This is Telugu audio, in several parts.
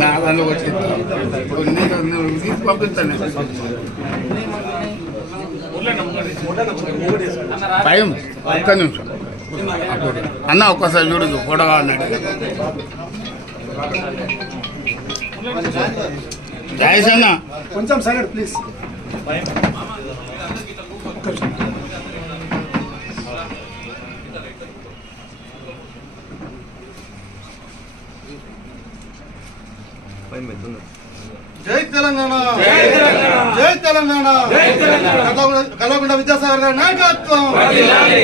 నా దానిలో వచ్చి పంపిస్తాను టైం ఒక్క నిమిషం అన్న ఒక్కసారి చూడు ఫోటో కావాలన్నాడు జయేష్ అన్న కొంచెం సైలెంట్ ప్లీజ్. జై తెలంగాణ, జై తెలంగాణ, కల్వకుంట్ల విద్యాసాగర్ గారి నాయకత్వం,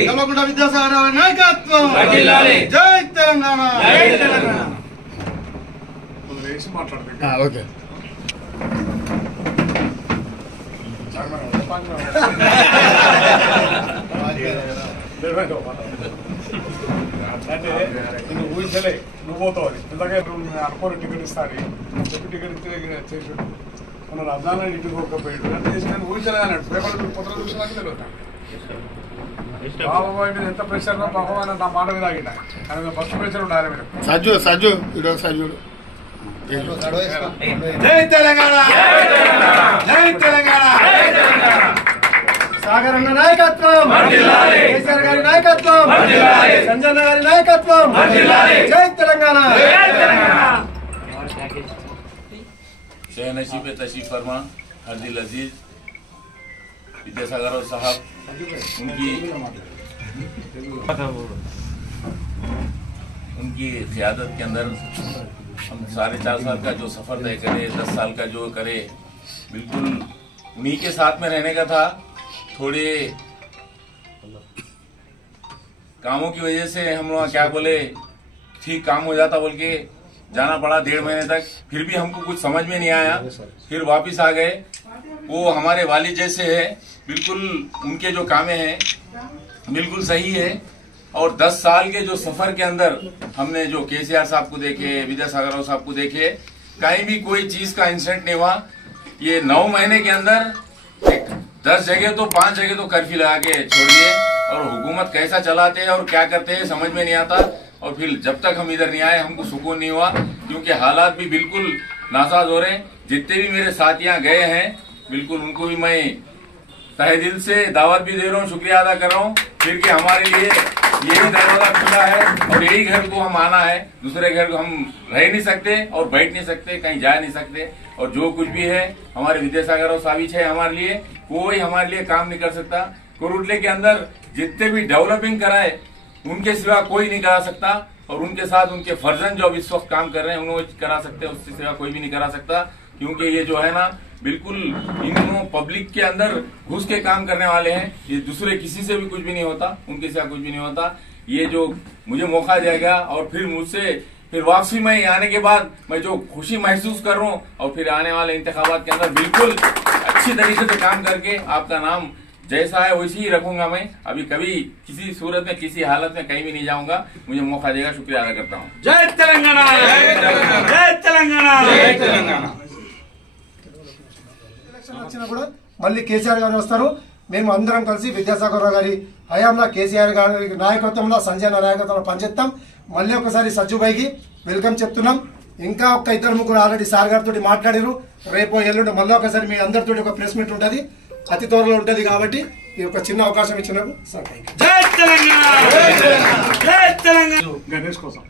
కల్వకుంట్ల విద్యాసాగర్ గారి నాయకత్వం, జై తెలంగాణ. ఓకే అంటే నేను ఊహించలే నువ్వు పోతావు ఇంతగా అనుకోని టికెట్ ఇస్తాను చెప్పి టికెట్ ఇస్తే చేసి మన రజానా ఇంటికి పోకపోయాడు అంటే నేను ఊహించలేదు అన్నాడు. పేపర్ పొద్దున చూసినాక తెలియదు బాబాయ్ మీద ఎంత ప్రెషర్ భగవాన్ నా మాట మీద ఆగిన ఆయన ఫస్ట్ ప్రెషర్ ఉండాలి మీరు. సజ్జు ఇడు సజ్జుడు జై తెలంగాణ, జై తెలంగాణ. సాగర్ అన్న నాయకత్వం, కేసీఆర్ గారి నాయకత్వం, సంజయ్ గారి నాయకత్వం, జై తెలంగాణ. शह नशीब तशीफ फरमा हरदिल अजीज विद्यासागर साहब उनकी क़यादत के अंदर हम 4.5 साल का जो सफ़र तय करे, 10 साल का जो करे, बिल्कुल उन्हीं के साथ में रहने का था। थोड़े कामों की वजह से हम लोग क्या बोले ठीक काम हो जाता बोल के जाना पड़ा 1.5 महीने तक, फिर भी हमको कुछ समझ में नहीं आया, फिर वापिस आ गए। वो हमारे वालिद जैसे है, बिल्कुल उनके जो कामें हैं बिल्कुल सही है। और 10 साल के जो सफर के अंदर हमने जो केसीआर साहब को देखे, विद्यासागर राव साहब को देखे, कहीं भी कोई चीज का इंसिडेंट नहीं हुआ। ये 9 महीने के अंदर 10 जगह तो 5 जगह तो कर्फ्यू लगा के छोड़िए, और हुकूमत कैसा चलाते हैं और क्या करते हैं समझ में नहीं आता। और फिर जब तक हम इधर नहीं आए हमको सुकून नहीं हुआ, क्योंकि हालात भी बिल्कुल नासाज हो रहे हैं। जितने भी मेरे साथियां गए हैं बिल्कुल उनको भी मैं तहे दिल से दावत भी दे रहा हूँ, शुक्रिया अदा कर रहा हूँ। फिर कि हमारे लिए यही दरवाजा खुला है और यही घर को हम आना है, दूसरे घर को हम रह नहीं सकते और बैठ नहीं सकते, कहीं जा नहीं सकते। और जो कुछ भी है हमारे विद्यासागर और साबिश है, हमारे लिए कोई हमारे लिए काम नहीं कर सकता। कुरुटले के अंदर जितने भी डेवलपिंग कराए उनके सिवा कोई नहीं करा सकता, और उनके साथ उनके फर्जन जो इस वक्त काम कर रहे हैं उन्होंने करा सकते हैं, उससे सिवा कोई भी नहीं करा सकता। क्योंकि ये जो है ना बिल्कुल इन पब्लिक के अंदर घुस के काम करने वाले हैं, ये दूसरे किसी से भी कुछ भी नहीं होता, उनके सिवा कुछ भी नहीं होता। ये जो मुझे मौका दिया गया और फिर मुझसे फिर वापसी में आने के बाद मैं जो खुशी महसूस कर रहा हूँ, और फिर आने वाले इंतखाबात के अंदर बिल्कुल अच्छी तरीके से काम करके आपका नाम जैसा है वैसे ही रखूंगा। मैं अभी कभी किसी सूरत में किसी हालत में कहीं भी नहीं जाऊंगा, मुझे मौका देगा, शुक्रिया अदा करता हूँ। जय तेलंगाना, जय तेलंगाना, जय तेलंगाना. వచ్చినా కూడా మళ్ళీ కేసీఆర్ గారు వస్తారు. మేము అందరం కలిసి విద్యాసాగర్ రావు గారి హయాంలో కేసీఆర్ గారి నాయకత్వంలో సంజయ్ నాయకత్వంలో పనిచేస్తాం. మళ్ళీ ఒకసారి సజ్జుబాయికి వెల్కమ్ చెప్తున్నాం. ఇంకా ఒక 2-3 ఆల్రెడీ సార్ గారితో మాట్లాడారు. రేపు ఎల్లుండి మళ్ళీ ఒకసారి మీ అందరితో ఒక ప్రెస్ మీట్ ఉంటుంది, అతి త్వరలో ఉంటుంది. కాబట్టి ఈ ఒక చిన్న అవకాశం ఇచ్చినందుకు సార్ జై తెలంగాణ, జై తెలంగాణ. గణేష్ కోసం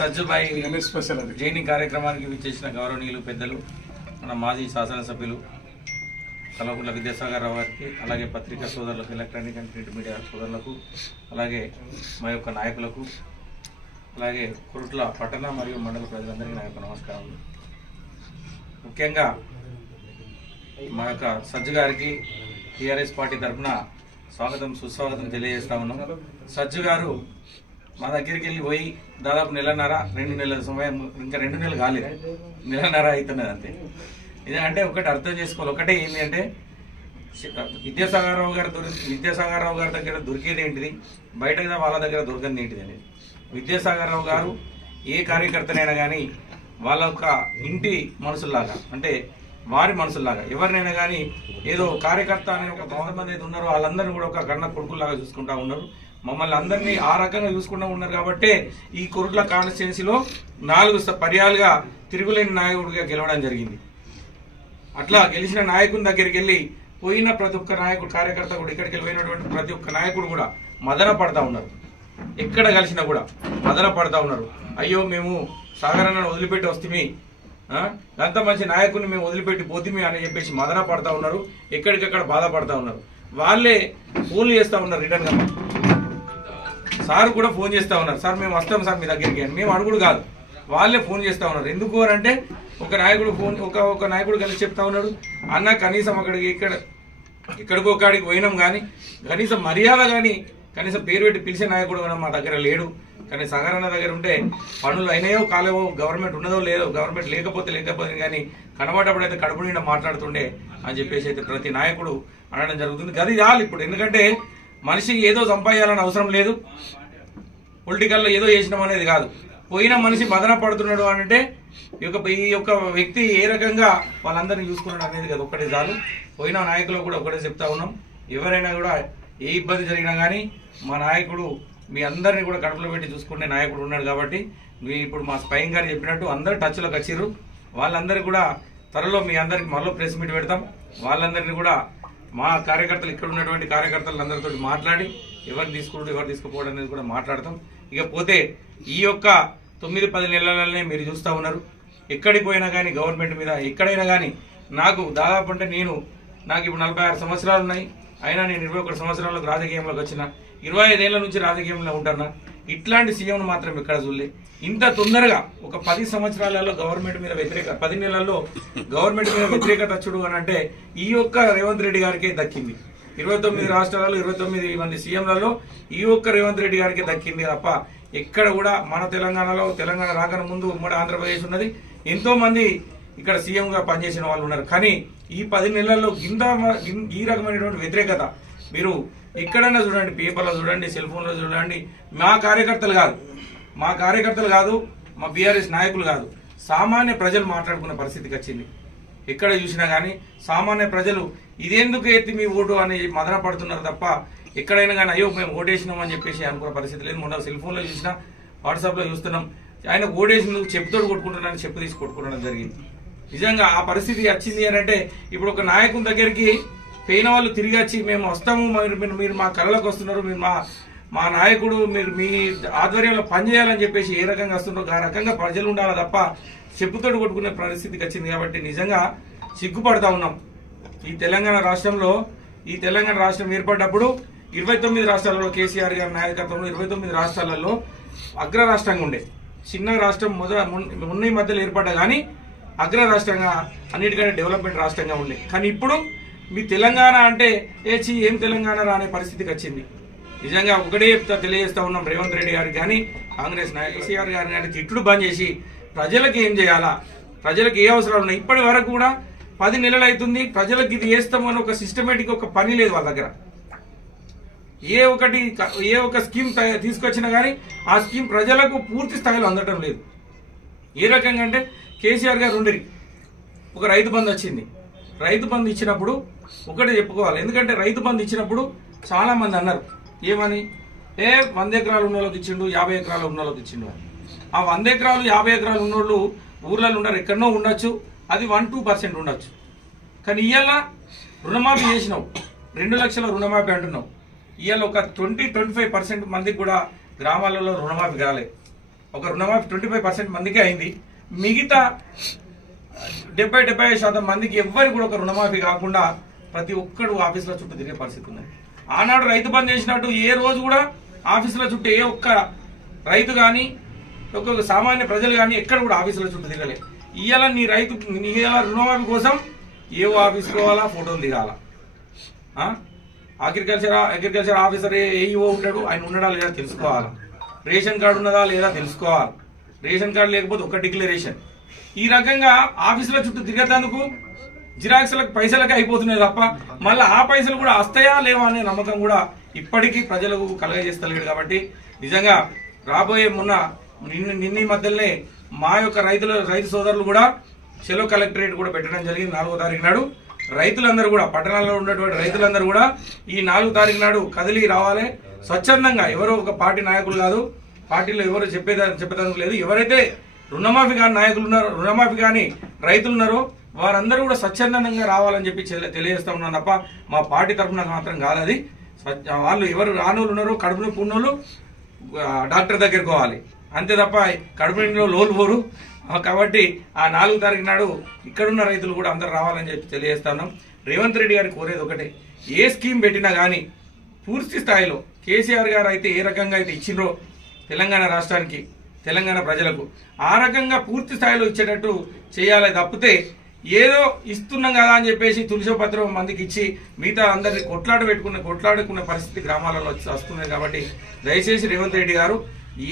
సజ్జుబాయి గణేష్ స్పెషల్ అది జైని కార్యక్రమానికి విచ్చేసిన గౌరవనీయులు పెద్దలు మన మాజీ శాసనసభ్యులు కల్వకుంట్ల విద్యాసాగర్ రావు గారికి, అలాగే పత్రికా సోదరులకు, ఎలక్ట్రానిక్ అండ్ ప్రింట్ మీడియా సోదరులకు, అలాగే మా యొక్క నాయకులకు, అలాగే కురుట్ల పట్టణ మరియు మండల ప్రజలందరికీ నా యొక్క నమస్కారాలు. ముఖ్యంగా మా యొక్క సజ్జు గారికి టీఆర్ఎస్ పార్టీ తరఫున స్వాగతం సుస్వాగతం తెలియజేస్తా ఉన్నాం. సజ్జు గారు మా దగ్గరికి వెళ్ళి పోయి దాదాపు 1.5-2 నెలల సమయం, ఇంకా 2 నెలలు కాలేదు, 1.5 అవుతున్నది అంతే. ఇది అంటే ఒకటి అర్థం చేసుకోవాలి. ఒకటే ఏంటి అంటే విద్యాసాగర్ రావు గారి దగ్గర దొరికేది ఏంటిది, బయట వాళ్ళ దగ్గర దొరకది ఏంటిది అనేది. విద్యాసాగర్ రావు గారు ఏ కార్యకర్తనైనా కానీ వాళ్ళ ఒక ఇంటి మనుషుల్లాగా, అంటే వారి మనసులాగా ఎవరినైనా కానీ ఏదో కార్యకర్త అనే ఒక కొంతమంది అయితే ఉన్నారో వాళ్ళందరినీ కూడా ఒక గన్న కొడుకులాగా చూసుకుంటా ఉన్నారు. మమ్మల్ని అందరినీ ఆ రకంగా చూసుకుంటూ ఉన్నారు కాబట్టి ఈ కొరుట్ల కాన్స్టిట్యున్సీలో 4 పర్యాలుగా తిరుగులేని నాయకుడిగా గెలవడం జరిగింది. అట్లా గెలిచిన నాయకుని దగ్గరికి వెళ్ళి పోయిన ప్రతి ఒక్క నాయకుడు కార్యకర్త కూడా ఇక్కడికి వెళ్ళిపోయినటువంటి ప్రతి ఒక్క నాయకుడు కూడా మదన పడతా ఉన్నారు. ఎక్కడ కలిసినా కూడా మదన పడతా ఉన్నారు. అయ్యో మేము సాగరాన్ని వదిలిపెట్టి వస్తే అంత మంచి నాయకుడిని మేము వదిలిపెట్టి పోతిమి అని చెప్పేసి మదన పడతా ఉన్నారు. ఎక్కడికక్కడ బాధపడతా ఉన్నారు. వాళ్ళే ఫోన్లు చేస్తా ఉన్నారు. రిటర్న్ గా సార్ కూడా ఫోన్ చేస్తా ఉన్నారు. సార్ మేము వస్తాం సార్ మీ దగ్గరికి అని. మేము అడుగుడు కాదు, వాళ్ళే ఫోన్ చేస్తా ఉన్నారు. ఎందుకు అని అంటే ఒక నాయకుడు ఫోన్ ఒక నాయకుడు కలిసి చెప్తా ఉన్నాడు, అన్న కనీసం అక్కడికి ఎక్కడికో కాడికి పోయినాం కానీ కనీసం మర్యాద కానీ కనీసం పేరు పెట్టి పిలిచే నాయకుడు కూడా మా దగ్గర లేడు. కానీ సాగరన్న దగ్గర ఉంటే పనులు అయినాయో కాలేవో, గవర్నమెంట్ ఉన్నదో లేదో, గవర్నమెంట్ లేకపోతే కానీ కనబడేటప్పుడైతే కడుపు నిండా మాట్లాడుతుండే అని చెప్పేసి అయితే ప్రతి నాయకుడు అనడం జరుగుతుంది. గది చాలు ఇప్పుడు. ఎందుకంటే మనిషి ఏదో సంపాదించాలని అవసరం లేదు, పొలిటికల్లో ఏదో చేసినాం అనేది కాదు. పోయిన మనిషి మదన పడుతున్నాడు అంటే ఈ యొక్క వ్యక్తి ఏ రకంగా వాళ్ళందరినీ చూసుకున్నాడు అనేది కదా ఒక్కటే చాలు. పోయిన నాయకులు కూడా ఒకటే చెప్తా ఉన్నాం, ఎవరైనా కూడా ఏ ఇబ్బంది జరిగినా కానీ మా నాయకుడు మీ అందరినీ కూడా కడుపులో పెట్టి చూసుకునే నాయకుడు ఉన్నాడు. కాబట్టి మీ ఇప్పుడు మా స్పైన్ గారు చెప్పినట్టు అందరూ టచ్లోకి వచ్చిర్రు. వాళ్ళందరూ కూడా త్వరలో మీ అందరికి మళ్ళీ ప్రెస్ మీట్ పెడతాం. వాళ్ళందరినీ కూడా మా కార్యకర్తలు ఇక్కడ ఉన్నటువంటి కార్యకర్తలందరితో మాట్లాడి ఎవరు తీసుకుంటూ ఎవరు తీసుకుపోవడం అనేది కూడా మాట్లాడతాం. ఇకపోతే ఈ యొక్క 9-10 నెలలనే మీరు చూస్తూ ఉన్నారు. ఎక్కడికి పోయినా కానీ గవర్నమెంట్ మీద ఎక్కడైనా కానీ నాకు దాదాపు అంటే నాకు ఇప్పుడు 46 సంవత్సరాలు ఉన్నాయి. అయినా నేను 21 సంవత్సరాలకు రాజకీయంలోకి వచ్చిన, 25 ఏళ్ల నుంచి రాజకీయంలో ఉంటున్నా. ఇట్లాంటి సీఎంను మాత్రం ఎక్కడ చూడలే. ఇంత తొందరగా ఒక 10 సంవత్సరాలలో గవర్నమెంట్ మీద 10 నెలల్లో గవర్నమెంట్ మీద వ్యతిరేకత వచ్చుడు అని అంటే ఈ యొక్క రేవంత్ రెడ్డి గారికే దక్కింది. 29 రాష్ట్రాలలో 29 మంది సీఎంలలో ఈ ఒక్క రేవంత్ రెడ్డి గారికి దక్కింది తప్ప ఎక్కడ కూడా మన తెలంగాణ రాకన ముందు ఉమ్మడి ఆంధ్రప్రదేశ్ ఉన్నది. ఎంతో మంది ఇక్కడ సీఎం గా పనిచేసిన వాళ్ళు ఉన్నారు. కానీ ఈ 10 నెలల్లో ఈ రకమైనటువంటి వ్యతిరేకత మీరు ఎక్కడైనా చూడండి, పేపర్లో చూడండి, సెల్ ఫోన్లో చూడండి. మా కార్యకర్తలు కాదు, మా బీఆర్ఎస్ నాయకులు కాదు, సామాన్య ప్రజలు మాట్లాడుకునే పరిస్థితికి వచ్చింది. ఎక్కడ చూసినా కానీ సామాన్య ప్రజలు ఇదేందుకు ఎత్తి మీ ఓటు అని మదన పడుతున్నారు తప్ప ఎక్కడైనా కానీ అయ్యో మేము ఓటేసినాం అని చెప్పేసి అనుకున్న పరిస్థితి లేదు. మొన్న సెల్ ఫోన్లో చూసినా, వాట్సాప్లో చూస్తున్నాం, ఆయన ఓటేసినందుకు చెప్పుతోడు కొట్టుకుంటున్నాను, చెప్పు తీసి కొట్టుకోవడం జరిగింది. నిజంగా ఆ పరిస్థితి వచ్చింది అని అంటే ఇప్పుడు ఒక నాయకుని దగ్గరికి పోయిన వాళ్ళు తిరిగి వచ్చి మేము వస్తాము, మీరు మా కళ్ళకు వస్తున్నారు, మీరు మా నాయకుడు మీరు మీ ఆధ్వర్యంలో పనిచేయాలని చెప్పేసి ఏ రకంగా వస్తున్నారో ఆ రకంగా ప్రజలు ఉండాలి తప్ప చెప్పుతోడు కొట్టుకునే పరిస్థితికి వచ్చింది. కాబట్టి నిజంగా సిగ్గుపడతా ఉన్నాం. ఈ తెలంగాణ రాష్ట్రం ఏర్పడ్డప్పుడు 29 రాష్ట్రాలలో కేసీఆర్ గారి నాయకత్వంలో 29 రాష్ట్రాలలో అగ్ర రాష్ట్రంగా ఉండే. చిన్న రాష్ట్రం మొన్న మధ్యలో ఏర్పడ్డా కానీ అగ్ర రాష్ట్రంగా అన్నిటికంటే డెవలప్మెంట్ రాష్ట్రంగా ఉండే. కానీ ఇప్పుడు మీ తెలంగాణ అంటే ఏం తెలంగాణ రానే పరిస్థితికి వచ్చింది. నిజంగా ఒకటే తెలియజేస్తా ఉన్నాం, రేవంత్ రెడ్డి గారికి కానీ కాంగ్రెస్ కేసీఆర్ గారిని కానీ తిట్టుడు బంద్ చేసి ప్రజలకు ఏం చేయాలా, ప్రజలకు ఏ అవసరాలు ఉన్నాయి. ఇప్పటి వరకు కూడా 10 నెలలు అవుతుంది, ప్రజలకు ఇది చేస్తామని ఒక సిస్టమేటిక్ ఒక పని లేదు వాళ్ళ దగ్గర. ఏ ఒక స్కీమ్ తీసుకొచ్చినా కానీ ఆ స్కీమ్ ప్రజలకు పూర్తి స్థాయిలో అందటం లేదు. ఏ రకంగా అంటే కేసీఆర్ గారు ఉండేది ఒక రైతు బంధు వచ్చింది. రైతు బంధు ఇచ్చినప్పుడు ఒకటే చెప్పుకోవాలి, ఎందుకంటే రైతు బంధు ఇచ్చినప్పుడు చాలా మంది అన్నారు ఏమని, 100 ఎకరాలు ఉన్న వాళ్ళకి ఇచ్చిండు, 50 ఎకరాలు ఉన్న వాళ్ళకి ఇచ్చిండు అని. ఆ 100 ఎకరాలు 50 ఎకరాలు ఉన్నోళ్ళు ఊర్లలో ఉండరు, ఎక్కడనో ఉండొచ్చు, అది 1-2% ఉండొచ్చు. కానీ ఇవాళ రుణమాఫీ చేసినావు, 2 లక్షల రుణమాఫీ అంటున్నావు. ఇవాళ ఒక 20-25% మందికి కూడా గ్రామాలలో రుణమాఫీ కాలేదు. ఒక రుణమాఫీ 25% మందికి అయింది. మిగతా 70-75% మందికి ఎవ్వరు కూడా ఒక రుణమాఫీ కాకుండా ప్రతి ఒక్కడు ఆఫీసుల చుట్టూ తిరిగే పరిస్థితి ఉంది. ఆనాడు రైతు బంద్ చేసినట్టు ఏ రోజు కూడా ఆఫీసుల చుట్టూ ఏ ఒక్క రైతు కానీ ఒక్కొక్క సామాన్య ప్రజలు కానీ ఎక్కడ కూడా ఆఫీసుల చుట్టూ తిరగలేదు. ఇవాళ నీ రుణమాఫీ కోసం ఏ ఆఫీస్ పోవాలా, ఫోటోలు దిగాలా. అగ్రికల్చర్ ఆఫీసర్ ఏఈఓ ఉంటాడు, ఆయన ఉన్నాడా లేదా తెలుసుకోవాలా. రేషన్ కార్డు ఉన్నదా లేదా తెలుసుకోవాలి. రేషన్ కార్డు లేకపోతే ఒక డిక్లరేషన్. ఈ రకంగా ఆఫీసుల చుట్టూ తిరిగేందుకు జిరాక్స్లకు పైసలకి అయిపోతున్నాయి తప్ప మళ్ళీ ఆ పైసలు కూడా వస్తాయా లేవా అనే నమ్మకం కూడా ఇప్పటికీ ప్రజలకు కలగజేస్తలేడు. కాబట్టి నిజంగా రాబోయే నిన్న మధ్యలోనే మా యొక్క రైతు సోదరులు కూడా సెలవు కలెక్టరేట్ కూడా పెట్టడం జరిగింది 4వ తారీఖు నాడు. రైతులందరూ కూడా పట్టణాల్లో ఉన్నటువంటి రైతులందరూ కూడా ఈ 4వ తారీఖు నాడు కదిలి రావాలి. స్వచ్ఛందంగా ఎవరో ఒక పార్టీ నాయకులు కాదు, పార్టీలో ఎవరు చెప్పేదానికి లేదు. ఎవరైతే రుణమాఫీ కాని నాయకులు ఉన్నారో, రుణమాఫీ కాని రైతులు ఉన్నారో వారందరూ కూడా స్వచ్ఛందంగా రావాలని చెప్పి తెలియజేస్తా ఉన్నాను తప్ప మా పార్టీ తరఫున మాత్రం కాదు. అది వాళ్ళు ఎవరు రానోళ్ళు ఉన్నారో కడుపు నొప్పి ఉన్నోళ్ళు డాక్టర్ దగ్గరికి పోవాలి అంతే తప్ప కడుపు నిండిలో లోలు పోరు. కాబట్టి ఆ 4వ తారీఖు నాడు ఇక్కడున్న రైతులు కూడా అందరు రావాలని చెప్పి తెలియజేస్తున్నాం. రేవంత్ రెడ్డి గారికి కోరేది ఒకటే, ఏ స్కీమ్ పెట్టినా కానీ పూర్తి స్థాయిలో కేసీఆర్ గారు అయితే ఏ రకంగా అయితే ఇచ్చిండ్రో తెలంగాణ రాష్ట్రానికి, తెలంగాణ ప్రజలకు ఆ రకంగా పూర్తి స్థాయిలో ఇచ్చేటట్టు చేయాలి తప్పితే ఏదో ఇస్తున్నాం కదా అని చెప్పేసి తులసి పత్రం మందికి ఇచ్చి మిగతా అందరినీ కొట్లాడుకున్న పరిస్థితి గ్రామాలలో వస్తుంది. కాబట్టి దయచేసి రేవంత్ రెడ్డి గారు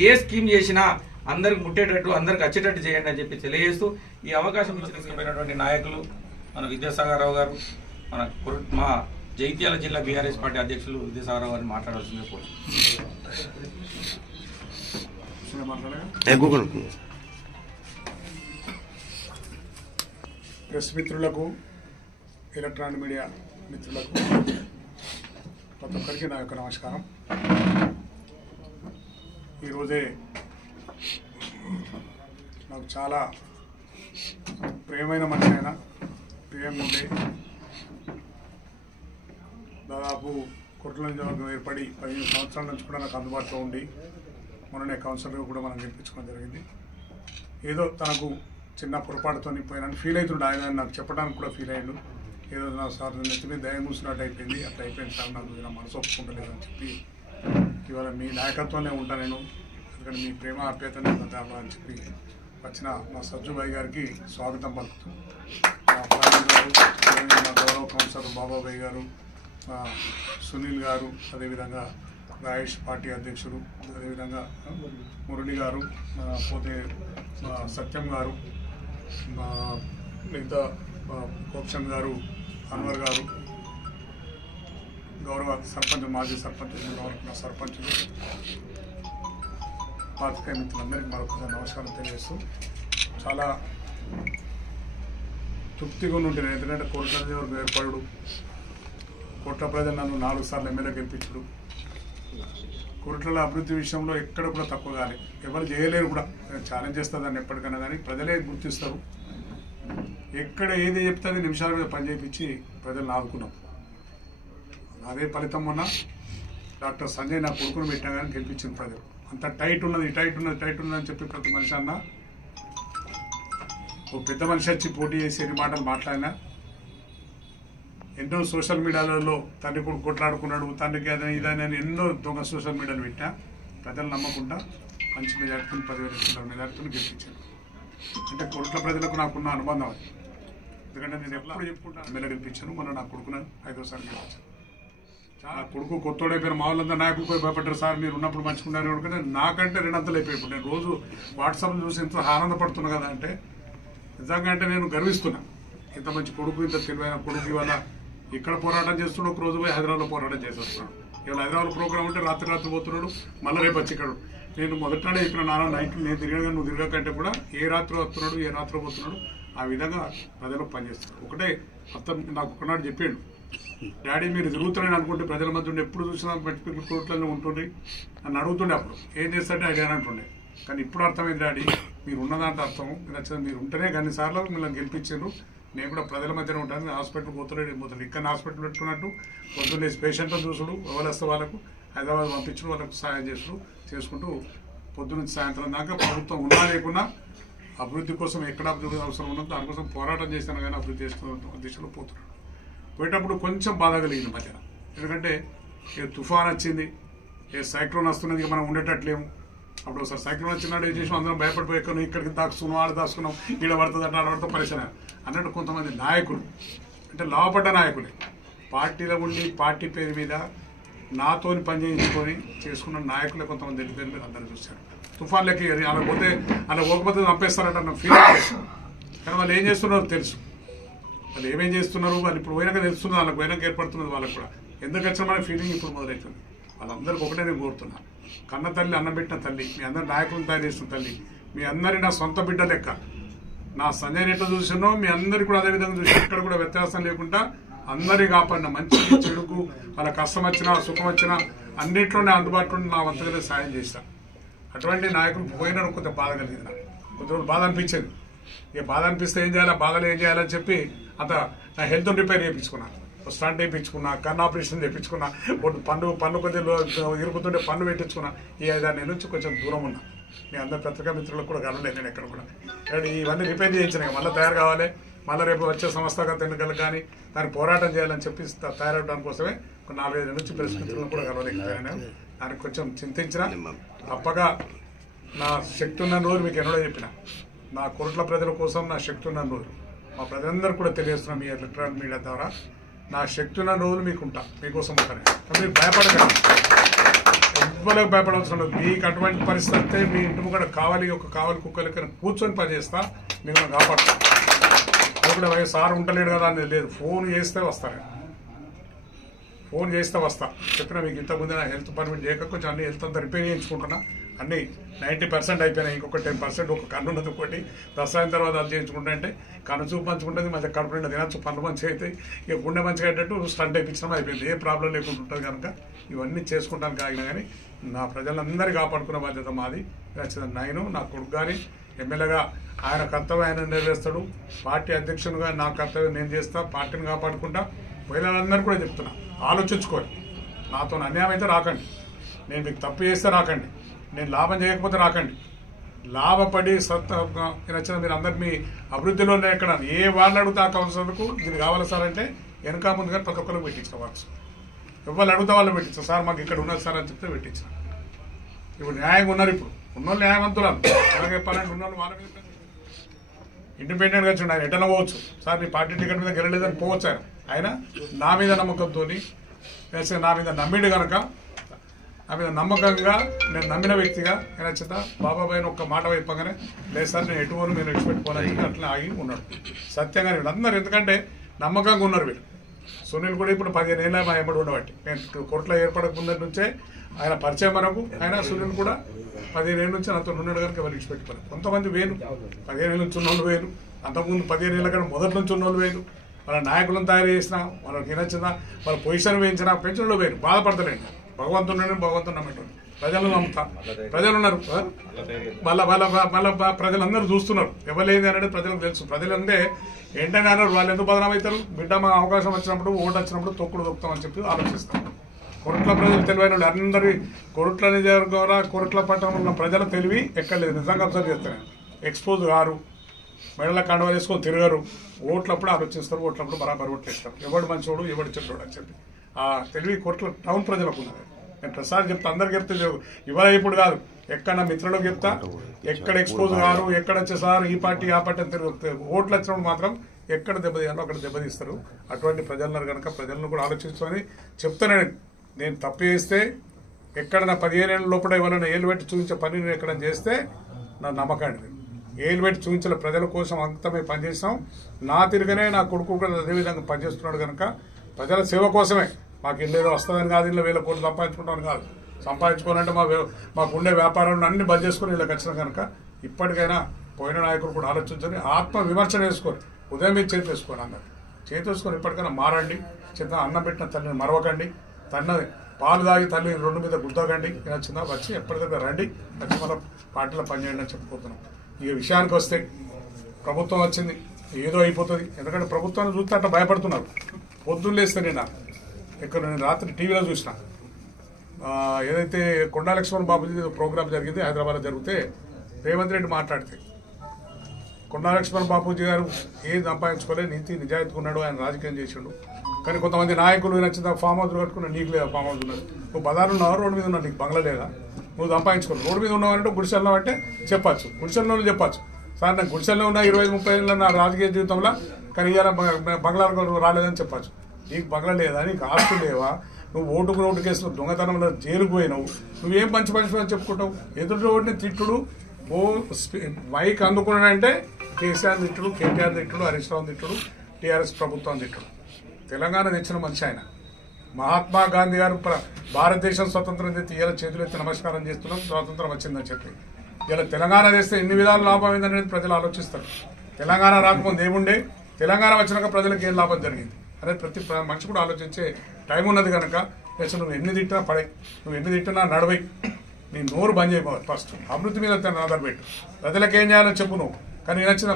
ఏ స్కీమ్ చేసినా అందరికి ముట్టేటట్టు, అందరికి వచ్చేటట్టు చేయండి అని చెప్పి తెలియజేస్తూ ఈ అవకాశం ఇచ్చినటువంటి నాయకులు మన విద్యాసాగర్ రావు గారు, మా జగిత్యాల జిల్లా బీఆర్ఎస్ పార్టీ అధ్యక్షులు విద్యాసాగర్ రావు గారిని మాట్లాడాల్సిందే ప్రెస్ మిత్రులకు, ఎలక్ట్రానిక్ మీడియా మిత్రులకు ప్రతి ఒక్కరికి నా యొక్క నమస్కారం. ఈరోజే నాకు చాలా ప్రియమైన మనిషి అయినా ప్రియం ఉండే దాదాపు కొట్ల నియోజకవర్గం ఏర్పడి 15 సంవత్సరాల నుంచి కూడా నాకు అందుబాటులో ఉండి మొన్ననే కౌన్సిలర్గా కూడా మనం గెలిపించుకోవడం జరిగింది. ఏదో తనకు చిన్న పొరపాటుతో పోయినని ఫీల్ అవుతుండే ఆయన, నాకు చెప్పడానికి కూడా ఫీల్ అయ్యాడు. ఏదో నా సార్ నెత్తిని దయ మూసినట్టు అయిపోయింది, అట్లా అయిపోయింది సార్, నాకు నా మనసు ఒప్పుకుంటలేదని చెప్పి ఇవాళ మీ నాయకత్వంలో ఉంటా నేను, ఎందుకంటే మీ ప్రేమ ఆప్యాయతనే అని చెప్పి వచ్చిన మా సజ్జుబాయి గారికి స్వాగతం పలుకుతాం. మా గౌరవ కౌన్సిలర్ బాబాబాయి గారు, సునీల్ గారు, అదేవిధంగా రాయేష్ పార్టీ అధ్యక్షులు, అదేవిధంగా మురళి గారు, పోతే సత్యం గారు, మిగతా కోప్షన్ గారు, అన్వర్ గారు, గౌరవ సర్పంచ్, మాజీ సర్పంచ్, సర్పంచులు, పాత్రికేయ మిత్రులందరికీ మరొకసారి నమస్కారం తెలియజేస్తూ చాలా తృప్తిగా ఉంటుంది. ఎందుకంటే కోట్ల వరకు ఏర్పడు, కోట్ల ప్రజలు నన్ను 4 సార్లు ఎమ్మెల్యే గెలిపించడు, కోట్ల అభివృద్ధి విషయంలో ఎక్కడ కూడా తక్కువ కానీ ఎవరు చేయలేరు కూడా. ఛాలెంజ్ చేస్తారు దాన్ని ఎప్పటికైనా, కానీ ప్రజలే గుర్తిస్తారు. ఎక్కడ ఏది చెప్తే అది నిమిషాల మీద పని చేయించి ప్రజలను ఆదుకున్నాం. అదే ఫలితం మొన్న డాక్టర్ సంజయ్ నా కొడుకును పెట్టినా కానీ గెలిపించిన ప్రజలు. అంత టైట్ ఉన్నది అని చెప్పి ప్రతి మనిషి అన్న, ఓ పెద్ద మనిషి వచ్చి పోటీ చేసి ఎన్ని మాటలు మాట్లాడినా, ఎన్నో సోషల్ మీడియాలలో తండ్రి కొడుకు కొట్లాడుకున్నాడు, తండ్రికి అదని ఇదని అని ఎన్నో దొంగ సోషల్ మీడియాలు పెట్టినా ప్రజలు నమ్మకుండా మంచి మెజార్టీతో 10,000 మెజార్టీతో గెలిపించాను. అంటే కోట్ల ప్రజలకు నాకున్న అనుబంధం అది. ఎందుకంటే నేను ఎప్పుడు చెప్పుకుంటాను ఎమ్మెల్యే గెలిపించాను, మొన్న నా కొడుకును 5వ సారి గెలిపించాను. చాలా కొడుకు కొత్తోడైపోయిన మా వాళ్ళంతా నాయకులు పోయి భయపడ్డారు, సార్ మీరు ఉన్నప్పుడు మంచుకున్నారు ఎందుకంటే నాకంటే 2 అంతలు అయిపోయి. నేను రోజు వాట్సాప్లో చూసి ఎంత ఆనందపడుతున్నా కదా అంటే నిజంగా అంటే నేను గర్విస్తున్నా. ఇంత మంచి కొడుకు, ఇంత తెలివైన కొడుకు ఇవాళ ఇక్కడ పోరాటం చేస్తున్నాడు, ఒక రోజు పోయి హైదరాబాద్లో పోరాటం చేసి వస్తున్నాడు. ఇవాళ హైదరాబాద్ ప్రోగ్రామ్ ఉంటే రాత్రి పోతున్నాడు, మళ్ళీ రేపు వచ్చి ఇక్కడ. నేను మొదటనే చెప్పిన నాన్న నైట్ నేను తిరగగా నువ్వు తిరగకంటే కూడా ఏ రాత్రి వస్తున్నాడు ఏ రాత్రి పోతున్నాడు ఆ విధంగా ప్రజలకు పనిచేస్తున్నాడు. ఒకటే అర్థం నాకు ఒకనాడు చెప్పాడు, డాడీ మీరు తిరుగుతున్నాయని అనుకుంటే ప్రజల మధ్య ఉండి ఎప్పుడు చూసినా మెట్టిపిల్లలు కోట్లలో ఉంటుండే నన్ను అడుగుతుండే. అప్పుడు ఏం చేస్తాడే ఐడియా అంటుండే. కానీ ఇప్పుడు అర్థమైంది డాడీ మీరు ఉన్నదంటే అర్థం, మీరు ఉంటేనే అన్ని సార్లు మిమ్మల్ని గెలిపించారు. నేను కూడా ప్రజల మధ్యన ఉంటాను, హాస్పిటల్ పోతున్నాడు ఇక్కడ హాస్పిటల్ పెట్టుకున్నట్టు పొద్దున్నే పేషెంట్తో చూసుడు, ఎవరు వస్తే వాళ్ళకు హైదరాబాద్ పంపించడం, వాళ్ళకు సహాయం చేసుకుంటూ పొద్దునుంచి సాయంత్రం దాకా ప్రభుత్వం ఉన్నా లేకున్నా అభివృద్ధి కోసం ఎక్కడ అభివృద్ధి అవసరం ఉన్నదో దానికోసం పోరాటం చేస్తాను కానీ అభివృద్ధి చేస్తున్న దిశలో పోతున్నాడు. పోయేటప్పుడు కొంచెం బాధ కలిగింది మధ్యన, ఎందుకంటే ఏ తుఫాన్ వచ్చింది, ఏ సైక్లోన్ వస్తున్నది, మనం ఉండేటట్లేము. అప్పుడు ఒకసారి సైక్లోన్ వచ్చినాడు ఏం చేసాం, అందరం భయపడిపోయి ఇక్కడికి దాచుకున్నాం, ఆడ దాచుకున్నాం, ఈడ పడుతుంది అంటే ఆడ పడితే పరిచయం అన్నట్టు కొంతమంది నాయకులు అంటే లాభపడ్డ నాయకులే పార్టీలో ఉండి పార్టీ పేరు మీద నాతోని పని చేయించుకొని చేసుకున్న నాయకులే కొంతమంది వెళ్ళిపోయి మీరు అందరూ చూశారు. తుఫాన్లకి అలా పోతే అలా పోకపోతే చంపేస్తారంట అన్న ఫీలింగ్ చేస్తాం. కానీ వాళ్ళు ఏం చేస్తున్నారో తెలుసు, వాళ్ళు ఏమేం చేస్తున్నారు వాళ్ళు ఇప్పుడు పోయినాక తెలుస్తున్నారు, వాళ్ళకి పోయినాక ఏర్పడుతున్నది వాళ్ళకి కూడా. ఎందుకు వచ్చిన మన ఫీలింగ్ ఇప్పుడు మొదలవుతుంది. వాళ్ళందరికీ ఒకటే నేను కోరుతున్నాను, కన్న తల్లి అన్నం పెట్టిన తల్లి, మీ అందరి నాయకులను తయారు చేస్తున్న తల్లి, మీ అందరి నా సొంత బిడ్డ లెక్క. నా సంజయ్ ఎట్లా చూసినో మీ అందరికి కూడా అదే విధంగా చూసి ఇక్కడ కూడా వ్యత్యాసం లేకుండా అందరి కాపాడిన మంచి చెడుకు వాళ్ళ కష్టం వచ్చినా సుఖం వచ్చినా అన్నింటిలోనే అందుబాటులో నా వంతుగానే సాయం చేశాను. అటువంటి నాయకులు పోయినా కొంత బాధ కలిగింది. నాకు కొంచెం బాధ అనిపించేది. ఇక బాధ అనిపిస్తే ఏం చేయాలి, బాధలు ఏం చేయాలని చెప్పి అంత నా హెల్త్ రిపేర్ చేయించుకున్నాను. స్టంట్ వేయించుకున్నా, కన్ను ఆపరేషన్ చేయించుకున్నా, పన్ను కొద్దిగా ఇరుకుతుంటే పన్ను పెట్టించుకున్నా. ఈ 5-6 నెలల నుంచి కొంచెం దూరం ఉన్నా. మీ అందరు పత్రికా మిత్రులకు కూడా కలవలేదు నేను ఎక్కడ కూడా. ఇవన్నీ రిపేర్ చేయించినాయి, మళ్ళీ తయారు కావాలి, మళ్ళీ రేపు వచ్చే సంస్థాగత ఎన్నికలు కానీ దాన్ని పోరాటం చేయాలని చెప్పి తయారవడానికి కోసమే 4-5 నెలల నుంచి ప్రెస్ మిత్రులను కూడా కలవలేకపోయాను. దానికి కొంచెం చింతించిన. తప్పగా నా శక్తి ఉన్న రోజు మీకు ఎన్నడో చెప్పిన, నా కొరట్ల ప్రజల కోసం నా శక్తి ఉన్న రోజు మా ప్రజలందరూ కూడా తెలియజేస్తున్నాం మీ ఎలక్ట్రానిక్ మీడియా ద్వారా. నా శక్తి ఉన్న రోజులు మీకుంటా, మీకోసం ఉంటాను. మీరు భయపడకండి, ఎవ్వరికి భయపడవలసిన ఉండదు. మీకు అటువంటి పరిస్థితి వస్తే మీ ఇంటి ముంగడ కావాలి కుక్కలకి కూర్చొని పనిచేస్తా, మీరు కాపాడుతాను. కూడా సార్ ఉంటలేడు కదా అనేది లేదు, ఫోన్ చేస్తే వస్తాను. ఫోన్ చేస్తే వస్తా. చెప్పిన మీకు ఇంతకుముందు నా హెల్త్ పర్మిట్ చేయక కొంచెం అన్ని హెల్త్ అంతా రిపేర్ చేయించుకుంటున్నా. అన్ని 90% అయిపోయినాయి. ఇంకొక 10% ఒక కన్ను ఉన్నది. ఒకటి దసరా తర్వాత అది చేయించుకుంటా అంటే కన్ను చూపు మంచుకుంటుంది, మంచిగా కడుపు నిండా తినచ్చు, పనులు మంచిగా అవుతాయి. ఇక గుండె మంచిగా అయ్యేటట్టు స్టంట్ అయిపించడం అయిపోయింది. ఏ ప్రాబ్లం లేకుండా ఉంటుంది కనుక ఇవన్నీ చేసుకుంటాను. కాగినా కానీ నా ప్రజలందరినీ కాపాడుకునే బాధ్యత మాది. నేను నా కొడుకు కానీ ఎమ్మెల్యేగా ఆయన కర్తవ్యం ఆయన నెరవేరుస్తాడు. పార్టీ అధ్యక్షునిగా నా కర్తవ్యం నేను చేస్తా, పార్టీని కాపాడుకుంటా. మహిళలందరూ కూడా చెప్తున్నా, ఆలోచించుకోండి. నాతో అన్యాయం అయితే రాకండి, నేను మీకు తప్పు చేస్తే రాకండి, నేను లాభం చేయకపోతే రాకండి. లాభపడి నచ్చిన మీరు అందరు మీ అభివృద్ధిలోనే ఎక్కడ ఏ వాళ్ళు అడుగుతా కౌన్సిలర్కు ఇది కావాలి సార్ అంటే వెనక ముందుగా ప్రతి ఒక్కరికి పెట్టించిన వాట్స్ ఎవరు అడుగుతా వాళ్ళు పెట్టించారు. సార్ మాకు ఇక్కడ ఉన్నది సార్ అని చెప్తే పెట్టించిన. ఇప్పుడు న్యాయంగా ఉన్నారు, ఇప్పుడు ఉన్నోళ్ళు న్యాయవంతులు. అలాగే పన్నెండు ఉన్నోళ్ళు వాళ్ళ మీద ఇండిపెండెంట్గా వచ్చి ఆయన ఎటన పోవచ్చు. సార్ నీ పార్టీ టికెట్ మీద గెలలేదని పోవచ్చు. ఆయన నా మీద నమ్మకంతో నా మీద నమ్మిడు కనుక నా మీద నమ్మకంగా నేను నమ్మిన వ్యక్తిగా ఆయన చేత బాబాబాయ్ ఒక్క మాట వైపగానే లేదు సార్ నేను ఎటువను మీరు ఎడిచిపెట్టుకోవాలని అట్లా ఆగి ఉన్నాడు. సత్యంగా వీళ్ళందరూ ఎందుకంటే నమ్మకంగా ఉన్నారు. వీళ్ళు సునీల్ కూడా ఇప్పుడు 15 ఏళ్ళ మా ఎమ్మడి ఉండబట్టి నేను కోర్టులో ఏర్పడక ముందరి నుంచే ఆయన పరిచయం మనకు. ఆయన సునీల్ కూడా 15 ఏళ్ళ నుంచి నాతో ఉన్నాడు కనుక ఎవరు ఇచ్చిపెట్టుకోలేదు. కొంతమంది వేలు 15 ఏళ్ళ నుంచి ఉన్నోళ్ళు వేలు, అంతకుముందు 15 ఏళ్ళ కన్నా మొదటి నుంచి ఉన్నోళ్ళు వేలు. వాళ్ళ నాయకులను తయారు చేసినా, వాళ్ళకి నచ్చిన వాళ్ళ పొజిషన్ వేయించినా పెన్షన్లో వేరు. బాధపడతలేండి. భగవంతుడు నమ్మేటోడు. ప్రజలు నమ్ముతా, ప్రజలు ఉన్నారు. మళ్ళా ప్రజలందరూ చూస్తున్నారు. ఎవరేది అనేది ప్రజలకు తెలుసు. ప్రజలు అంటే ఏంటనే అన్నారు, వాళ్ళు ఎందుకు బదనాం అవుతారు. బిడ్డ మా అవకాశం వచ్చినప్పుడు ఓటు వచ్చినప్పుడు తొక్కుడు దొక్కుతామని చెప్పి ఆలోచిస్తారు. కొరట్ల ప్రజలు తెలివైన వాళ్ళు అందరి కొరట్ల నియోజకవర్గ కొరట్ల పట్టణంలో ఉన్న ప్రజల తెలివి ఎక్కడ లేదు. నిజంగా అబ్జర్వ్ చేస్తాను. ఎక్స్పోజ్ గారు మెడల కండవ వేసుకొని తిరగరు. ఓట్లప్పుడు ఆలోచిస్తారు, ఓట్లప్పుడు బరాబర్ ఓట్లేస్తారు. ఎవడు మంచోడు ఎవడు చెడ్డోడు అని చెప్పి ఆ తెలివి కొరట్ల టౌన్ ప్రజలకు ఉన్నది. నేను ప్రసాద్ చెప్తా, అందరికి చెప్తే ఇవాళ ఇప్పుడు కాదు, ఎక్కడ మిత్రులకు చెప్తా, ఎక్కడ ఎక్స్పోజ్ గారు ఎక్కడ వచ్చేసారు ఈ పార్టీ ఆ పార్టీ అని తిరుగుతారు. ఓట్లు వచ్చినప్పుడు మాత్రం ఎక్కడ దెబ్బతీయాలో అక్కడ దెబ్బతీస్తారు. అటువంటి ప్రజలను కనుక ప్రజలను కూడా ఆలోచించుకొని చెప్తాను. నేను తప్పు చేస్తే ఎక్కడ నా 15 ఏళ్ళ లోపల ఎవరైనా ఏళ్ళు పెట్టి చూపించే పని నేను ఎక్కడ చేస్తే నా నమ్మకాన్ని ఏళ్ళు పెట్టి చూపించిన ప్రజల కోసం అంతమే పనిచేసాం. నా తిరగనే నా కొడుకు కూడా అదేవిధంగా పనిచేస్తున్నాడు కనుక ప్రజల సేవ కోసమే. మాకు ఇల్లేదో వస్తుందని కాదు, ఇల్లు 1000 కోట్లు సంపాదించుకుంటామని కాదు. సంపాదించుకోవాలంటే మాకుండే వ్యాపారాలను అన్ని బంద్ చేసుకుని ఇలా వచ్చిన కనుక ఇప్పటికైనా పోయిన నాయకులు కూడా ఆలోచించుకొని ఆత్మ విమర్శన వేసుకొని ఉదయం మీద చేతి వేసుకోండి. అన్నారు చేతి వేసుకొని ఇప్పటికైనా మారండి. చేత అన్నం పెట్టిన తల్లిని మరవకండి. పాలు తాగి తల్లి 2 మీద గుర్తకండి. నచ్చిందా వచ్చి ఎప్పటికైనా రండి, వచ్చి మన పార్టీలో పనిచేయండి అని చెప్పుకుంటున్నాం. ఈ విషయానికి వస్తే ప్రభుత్వం వచ్చింది ఏదో అయిపోతుంది. ఎందుకంటే ప్రభుత్వాన్ని చూస్తే అట్లా భయపడుతున్నారు. పొద్దున్న లేస్తే నేను రాత్రి టీవీలో చూసిన ఏదైతే కొండా లక్ష్మణ్ బాబుజీ ప్రోగ్రాం జరిగింది హైదరాబాద్లో జరిగితే రేవంత్ రెడ్డి మాట్లాడితే కొండా లక్ష్మణ్ బాబుజీ గారు ఏది సంపాదించుకోలే, నీతి నిజాయితీగా ఉన్నాడు, ఆయన రాజకీయం చేసిండు. కానీ కొంతమంది నాయకులు నచ్చిన ఫామ్ హౌస్ కట్టుకున్నా, నీకు లేదా ఫామ్ హౌస్ ఉన్నది, నువ్వు బజార్లో ఉన్నావు, రోడ్డు మీద ఉన్నావు, నీకు బంగ్లా లేదా, నువ్వు సంపాదించుకోవాలి. రోడ్డు మీద ఉన్నావంటే గుడిసెల్లో అంటే చెప్పచ్చు, గుడిసెల్లో చెప్పచ్చు. సార్ నాకు గుడిసెల్లో ఉన్న 25-30 ఏళ్ళ నా రాజకీయ జీవితంలో కానీ ఇవాళ బంగ్లాలో రాలేదని చెప్పచ్చు. నీకు బంగ్లా లేదా, నీకు ఆస్తులు లేవా, నువ్వు ఓటు కేసులో దొంగతనంలో జైలుకు పోయినావు, నువ్వేం మంచి అని చెప్పుకుంటావు. ఎదుటి ఓడిని తిట్టుడు ఓ మైక్ అందుకున్నాడంటే కేసీఆర్ తిట్టుడు, కేటీఆర్ తిట్టుడు, హరీష్ రావు తిట్టుడు, టీఆర్ఎస్ ప్రభుత్వం తిట్టుడు. తెలంగాణ తెచ్చిన మనిషి ఆయన. మహాత్మా గాంధీ గారు భారతదేశం స్వతంత్రం తెచ్చి ఇలా చేతులు ఎత్తి నమస్కారం చేస్తున్నాం స్వాతంత్రం వచ్చిందని చెప్పి. ఇలా తెలంగాణ తెస్తే ఎన్ని విధాలు లాభం అయిందనేది ప్రజలు ఆలోచిస్తారు. తెలంగాణ రాకముందు ఏముండే, తెలంగాణ వచ్చినాక ప్రజలకు ఏం లాభం జరిగింది అనేది ప్రతి మనిషి కూడా ఆలోచించే టైం ఉన్నది కనుక అసలు నువ్వు ఎన్ని తిట్టినా పడే, నువ్వు ఎన్ని తిట్టినా నడవై, నీ నోరు బంద్ చేయబోదు. ఫస్ట్ అభివృద్ధి మీద ఆధారపెట్టు, ప్రజలకు ఏం చేయాలో చెప్పు నువ్వు. కానీ నచ్చిన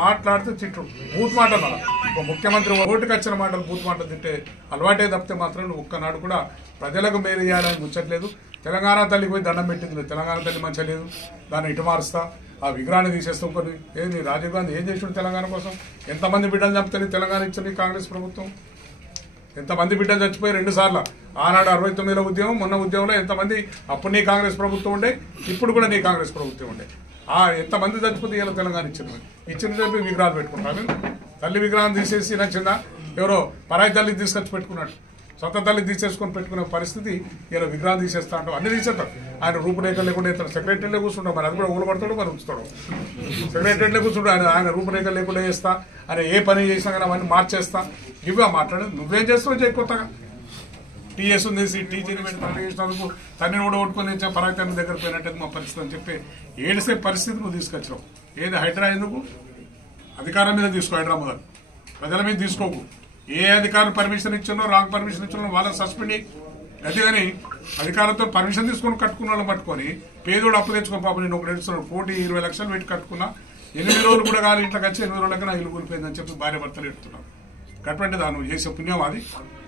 మాట్లాడితే తిట్టు, బూత్ మాటలు. ఒక ముఖ్యమంత్రి ఓటుకు వచ్చిన మాటలు బూత్ మాటలు తిట్టే అలవాటే తప్పితే మాత్రం నువ్వు ఒక్కనాడు కూడా ప్రజలకు మేలు చేయాలని ముచ్చట్లేదు. తెలంగాణ తల్లికి పోయి దండం పెట్టింది లేదు, తెలంగాణ తల్లి మంచిగా లేదు, దాన్ని ఇటు మారుస్తా, ఆ విగ్రహాన్ని తీసేస్తాం. కొన్ని ఏంది రాజీవ్ గాంధీ ఏం చేసాడు తెలంగాణ కోసం? ఎంతమంది బిడ్డలు చంపుతుంది తెలంగాణ ఇచ్చింది కాంగ్రెస్ ప్రభుత్వం? ఎంతమంది బిడ్డలు చచ్చిపోయి 2 సార్లు, ఆనాడు 69లో ఉద్యమం, మొన్న ఉద్యమంలో ఎంతమంది? అప్పుడు నీ కాంగ్రెస్ ప్రభుత్వం ఉండే, ఇప్పుడు కూడా నీ కాంగ్రెస్ ప్రభుత్వం ఉండే. ఎంతమంది చచ్చిపోతే ఇలా తెలంగాణ ఇచ్చిన చెప్పి విగ్రహాలు పెట్టుకుంటారు. తల్లి విగ్రహం తీసేసి నచ్చిందా? ఎవరో పరాయి తల్లికి తీసుకొచ్చి పెట్టుకున్నాడు, సొంత తల్లికి తీసేసుకొని పెట్టుకునే పరిస్థితి. ఇలా విగ్రహం తీసేస్తా అంటాం, అన్ని తీసేస్తాం. ఆయన రూపురేఖలు లేకుండా ఇతను సెక్రటరీలో కూర్చుంటాం, మరి అది కూడా ఊడబడతాడు, మరి ఉంచుతాడు. సెక్రటరీలో కూర్చుంటాడు, ఆయన రూపురేఖలు లేకుండా చేస్తా, ఆయన ఏ పని చేసినా కానీ అవన్నీ మార్చేస్తా. ఇవే మాట్లాడు, నువ్వేం చేస్తావు చేయి. కొత్తగా టీఎస్ ఉంది, టీచర్ చేసినందుకు తన్ని ఓడగొట్టుకుని పరాయి తల్లి దగ్గర పోయినట్టు మా పరిస్థితి అని చెప్పి ఏడిసే పరిస్థితి నువ్వు తీసుకొచ్చావు. ఏది హైడ్రా ఎందుకు? అధికారం మీద తీసుకో, హైదరాబాద్ ప్రజల మీద తీసుకోకు. ఏ అధికారులు పర్మిషన్ ఇచ్చానో, రాంగ్ పర్మిషన్ ఇచ్చానో వాళ్ళని సస్పెండ్ చేయి. అది కానీ అధికారులతో పర్మిషన్ తీసుకొని కట్టుకున్న వాళ్ళని పట్టుకొని పేదోడు అప్పు తెచ్చుకొని పాపం నేను 1,20 లక్షలు పెట్టి కట్టుకున్నా, 8 రోజులు కూడా కాదు ఇంట్లోకి వచ్చి 8 రోజులకి నా ఇల్లు కూలిపోయిందని చెప్పి భార్య భర్తలు ఎడుతున్నాను. కట్టుబడి నువ్వు చేసే పుణ్యం అది,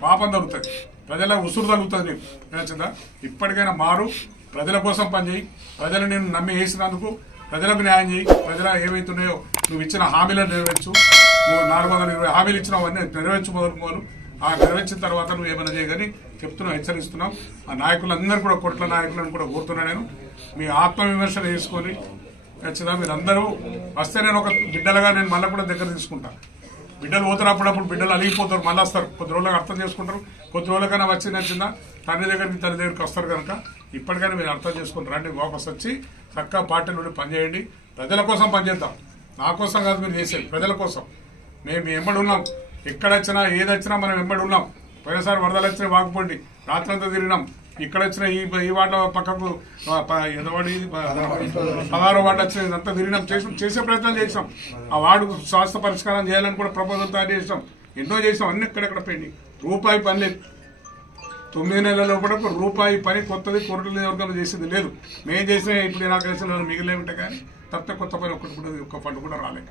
పాపం తగ్గుతుంది, ప్రజల ఉసురు తగ్గుతుంది. నీకు నచ్చిందా? ఇప్పటికైనా మారు, ప్రజల కోసం పనిచేయి. ప్రజలు నేను నమ్మి వేసినందుకు ప్రజలకు న్యాయం చేయి. ప్రజల ఏవైతున్నాయో నువ్వు ఇచ్చిన హామీలను నెరవేర్చు. నువ్వు 420 హామీలు ఇచ్చినావు, అన్నీ నెరవేర్చు మొదలు. ఆ నెరవేర్చిన తర్వాత నువ్వు ఏమైనా చేయగని చెప్తున్నావు, హెచ్చరిస్తున్నావు. ఆ నాయకులందరూ కూడా, కొట్ల నాయకులను కూడా కోరుతున్నా నేను, మీ ఆత్మవిమర్శన చేసుకొని ఖచ్చితంగా మీరందరూ వస్తే నేను ఒక బిడ్డలుగా నేను మళ్ళీ కూడా దగ్గర తీసుకుంటా. బిడ్డలు పోతారు, అప్పుడప్పుడు బిడ్డలు అలిగిపోతారు, మళ్ళీ వస్తారు. కొద్ది రోజులకు అర్థం చేసుకుంటారు, కొద్ది రోజులకైనా వచ్చి నచ్చిందా తండ్రి దగ్గరికి తల్లి దగ్గరికి వస్తారు కనుక ఇప్పటికైనా మీరు అర్థం చేసుకుని రండి. వాపస్ వచ్చి చక్కగా పార్టీ నుండి పనిచేయండి. ప్రజల కోసం పనిచేద్దాం, నా కోసం కాదు మీరు చేసేది, ప్రజల కోసం. మేము ఎంబడి ఉన్నాం, ఎక్కడొచ్చినా ఏదొచ్చినా మనం ఎంబడి ఉన్నాం. పోయినసారి వరదలు వచ్చినా వాకపోండి, రాత్రంతా తిరిగినాం. ఇక్కడ వచ్చిన ఈ వార్డు పక్కకు 16వ వార్డు వచ్చిన ఇదంతా తిరిగినాం, చేసే ప్రయత్నం చేసాం. ఆ వార్డు శాశ్వత పరిష్కారం చేయాలని కూడా ప్రపోజల్ తయారు చేసాం, ఎన్నో చేసాం. అన్ని ఎక్కడెక్కడ పెండి, రూపాయి పని లేదు. 9 నెలల్లో కూడా రూపాయి పని కొత్తది కోర్టుల నియోజకవర్గంలో చేసేది లేదు. మేము చేసిన ఇప్పుడు నాకు తెలిసిన మిగిలే ఉంటాయి, కానీ తప్ప కొత్త పని ఒక్క ఫండ్ కూడా రాలేదు.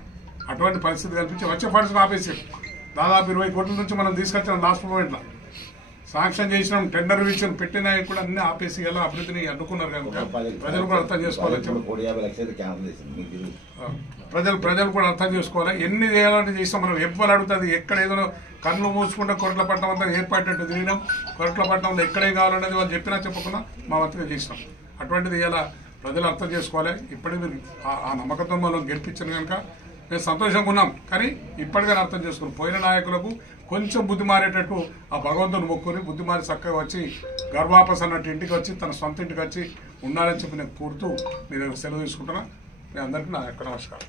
అటువంటి పరిస్థితి కల్పించి వచ్చే ఫండ్స్ ఆపేసారు. దాదాపు 20 కోట్ల నుంచి మనం తీసుకొచ్చాం. లాస్ట్ మూమెంట్లో శాంక్షన్ చేసినాం, టెండర్ ఇచ్చిన పెట్టినా కూడా అన్ని ఆపేసి ఎలా అభివృద్ధిని అడ్డుకున్నారు కనుక ప్రజలు కూడా అర్థం చేసుకోవాలి. ప్రజలు కూడా అర్థం చేసుకోవాలి. ఎన్ని చేయాలంటే చేస్తాం మనం. ఎవ్వరు అడుగుతుంది ఎక్కడ ఏదో కళ్ళు మూసుకుంటే కొరట్లపట్నం అంతా ఏర్పడేటట్టు తిరిగినాం. కొరట్లపట్నంలో ఎక్కడే కావాలనేది వాళ్ళు చెప్పినా చెప్పకుండా మా వంతుగా చేసినాం. అటువంటిది ఇలా ప్రజలు అర్థం చేసుకోవాలి. ఇప్పటికీ మీరు ఆ నమ్మకంతో మనం గెలిపించాను కనుక మేము సంతోషంగా ఉన్నాం. కానీ ఇప్పటికైనా అర్థం చేసుకున్నాం. పోయిన నాయకులకు కొంచెం బుద్ధి మారేటట్టు ఆ భగవంతుని మొక్కుని బుద్ధి మారి చక్కగా వచ్చి గర్వాపస్ అన్నట్టు ఇంటికి వచ్చి తన సొంత ఇంటికి వచ్చి ఉండాలని చెప్పి నేను కోరుతూ మీరు సెలవు తీసుకుంటున్నా. మీ అందరికీ నా యొక్క నమస్కారం.